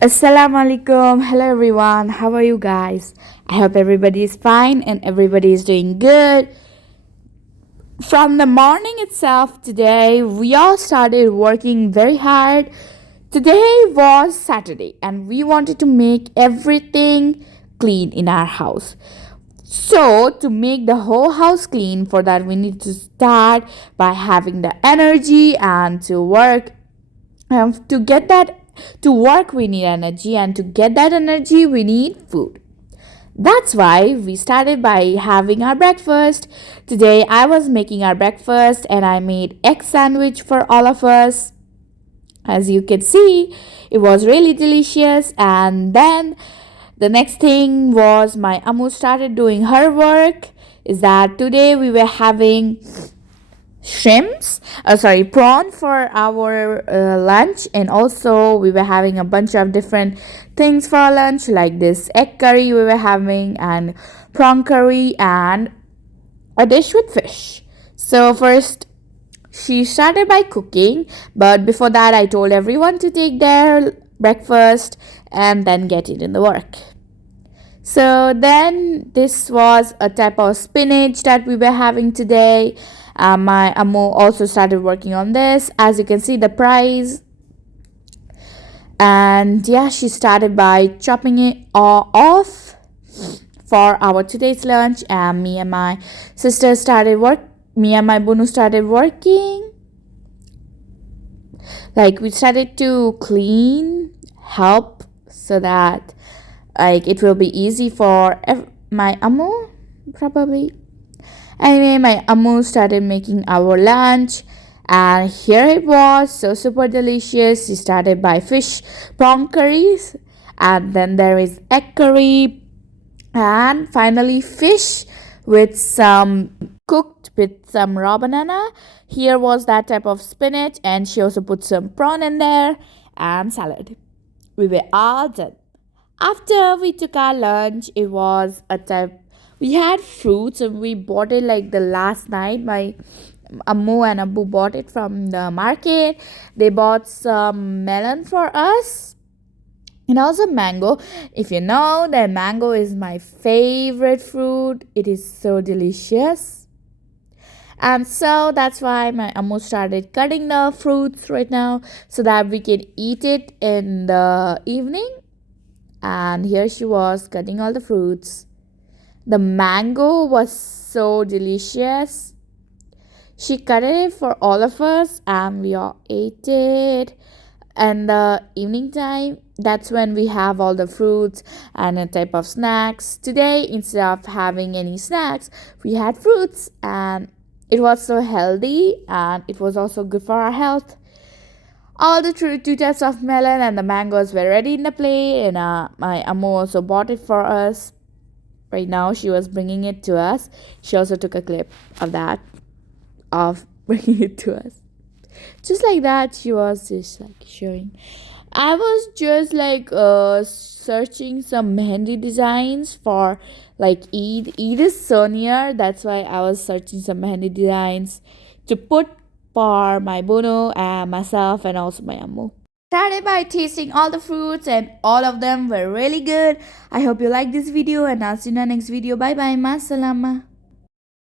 Assalamu alaikum. Hello everyone. How are you guys? I hope everybody is fine and everybody is doing good. From the morning itself today, we all started working very hard. Today was Saturday and we wanted to make everything clean in our house. So, to make the whole house clean, for that we need to start by having the energy and to work. To get that to work, we need energy, and to get that energy, we need food. That's why we started by having our breakfast. Today, I was making our breakfast and I made egg sandwich for all of us. As you can see, it was really delicious. And then the next thing was my Amu started doing her work. Is that today we were having prawn for our lunch, and also we were having a bunch of different things for our lunch, like this egg curry we were having, and prawn curry, and a dish with fish. So first she started by cooking, but before that I told everyone to take their breakfast and then get it in the work. So then this was a type of spinach that we were having today. My Amu also started working on this. As you can see the price. And yeah, she started by chopping it all off for our today's lunch. And me and my Bunu started working. Like, we started to clean, help, so that it will be easy for my Amu, probably. Anyway, my Amu started making our lunch, and here it was, so super delicious. She started by fish prawn curries, and then there is egg curry, and finally fish with some cooked with some raw banana. Here was that type of spinach, and she also put some prawn in there and salad. We were all done. After we took our lunch, it was a type. We had fruits and we bought it like the last night. My Ammu and Abu bought it from the market. They bought some melon for us and also mango. If you know that mango is my favorite fruit, it is so delicious. And so that's why my Ammu started cutting the fruits right now so that we can eat it in the evening. And here she was cutting all the fruits. The mango was so delicious. She cut it for all of us and we all ate it. And the evening time, that's when we have all the fruits and a type of snacks. Today, instead of having any snacks, we had fruits, and it was so healthy and it was also good for our health. All the two types of melon and the mangoes were ready in the plate, and my Amu also bought it for us. Right now, she was bringing it to us. She also took a clip of that, of bringing it to us. Just like that, she was just like showing. I was just like searching some mehendi designs for like Eid. Eid is so near. That's why I was searching some mehendi designs to put for my Bono and myself and also my Ammu. Started by tasting all the fruits and all of them were really good. I hope you like this video and I'll see you in the next video. Bye bye. Masalama.